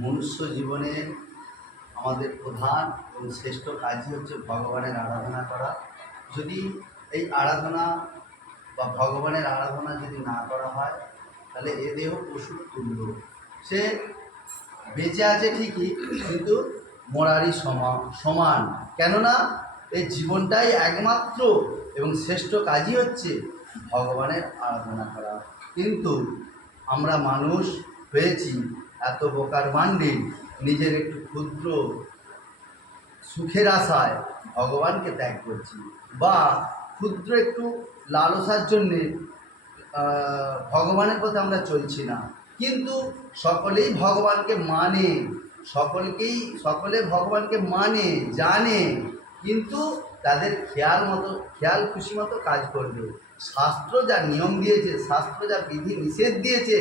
মনুষ্য জীবনে আমাদের প্রধান এবং শ্রেষ্ঠ কাজই হচ্ছে ভগবানের আরাধনা করা। যদি এই আরাধনা বা ভগবানের আরাধনা যদি না করা হয়, তাহলে এ দেহ পশুর তুল্য। সে বেঁচে আছে ঠিকই, কিন্তু মরারই সমান সমান। কেননা এই জীবনটাই একমাত্র এবং শ্রেষ্ঠ কাজই হচ্ছে ভগবানের আরাধনা করা। কিন্তু আমরা মানুষ হয়েছি এত বোকার মান্ডি নিজের একটু ক্ষুদ্র সুখের আশায় ভগবানকে ত্যাগ করছি। বা ক্ষুদ্র একটু লালসার জন্যে ভগবানের পথে আমরা চলছি না। কিন্তু সকলেই ভগবানকে মানে সকলকেই, সকলে ভগবানকে মানে জানে, কিন্তু তাদের খেয়াল মতো, খেয়াল খুশি মতো কাজ করবে। শাস্ত্র যা নিয়ম দিয়েছে, শাস্ত্র যা বিধি নিষেধ দিয়েছে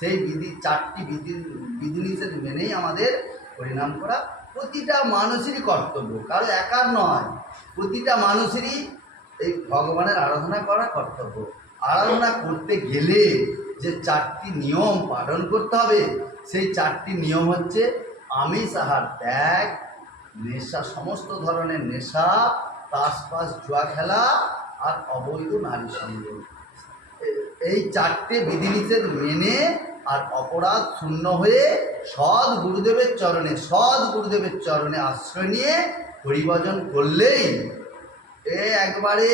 সেই বিধি, চারটি বিধি বিধিনিষেধ মেনেই আমাদের পরিণাম করা প্রতিটা মানুষেরই কর্তব্য কারও একার নয়। প্রতিটা মানুষেরই এই ভগবানের আরাধনা করা কর্তব্য। আরাধনা করতে গেলে যে চারটি নিয়ম পালন করতে হবে, সেই চারটি নিয়ম হচ্ছে আমিষ, আহার, ত্যাগ, নেশা, সমস্ত ধরনের নেশা তাসপাস জুয়া খেলা আর অবৈধ নারী সঙ্গ এ- এই চারটে বিধিনিষেধ মেনে আর অপরাধ শূন্য হয়ে সৎ গুরুদেবের চরণে সৎ গুরুদেবের চরণে আশ্রয় নিয়ে হরিভজন করলেই এ একবারে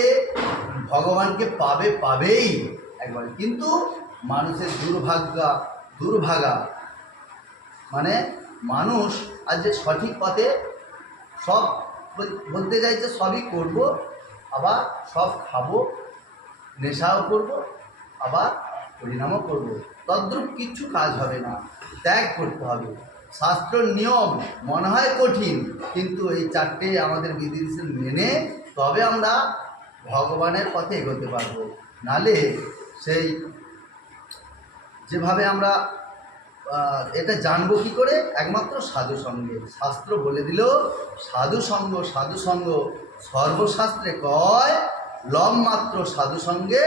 ভগবানকে পাবে পাবেই একবারে। কিন্তু মানুষের দুর্ভাগ্যা, দুর্ভাগা মানে মানুষ আজ যে সঠিক পথে সব বলতে চাইছে সবই করব, আবার সব খাব, নেশাও করব আবার পরিণামও করব। তদ্রূপ কিচ্ছু কাজ হবে না, ত্যাগ করতে হবে। শাস্ত্র নিয়ম মনে হয় কঠিন, কিন্তু এই চারটে আমাদের বিধিনিষেধ মেনে তবে আমরা ভগবানের পথে এগোতে পারব। নালে সেই যেভাবে আমরা এটা জানব কি করে? একমাত্র সাধু সঙ্গে। শাস্ত্র বলে দিল সাধু সঙ্গ সাধু সঙ্গ সর্বশাস্ত্রে কয় লম মাত্র সাধু সঙ্গে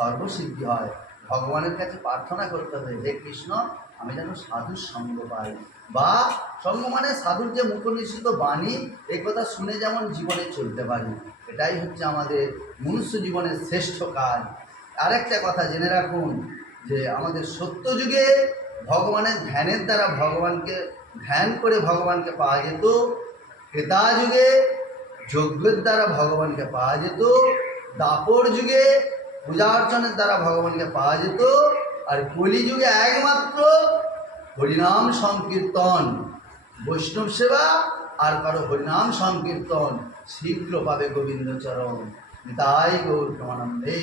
সর্বসিদ্ধি হয়। ভগবানের কাছে প্রার্থনা করতে হবে হে কৃষ্ণ, আমি যেন সাধুর সঙ্গ পাই। বা সঙ্গ মানে সাধুর যে মুখনিশ্চিত বাণী, এই কথা শুনে যেমন জীবনে চলতে পারি। এটাই হচ্ছে আমাদের মনুষ্য জীবনের শ্রেষ্ঠ কাজ। আরেকটা কথা জেনে রাখুন, যে আমাদের সত্য যুগে ভগবানের ধ্যানের দ্বারা ভগবানকে, ধ্যান করে ভগবানকে পাওয়া যেত। ক্রেতা যুগে যজ্ঞের দ্বারা ভগবানকে পাওয়া যেত। দাপর যুগে পূজা অর্চনের দ্বারা ভগবানকে পাওয়া যেত। আর কলিযুগে একমাত্র হরিনাম সংকীর্তন, বৈষ্ণব সেবা, আর কারও হরিনাম সংকীর্তন, শীঘ্র পাবে গোবিন্দচরণ। তাই গৌর প্রমানন্দে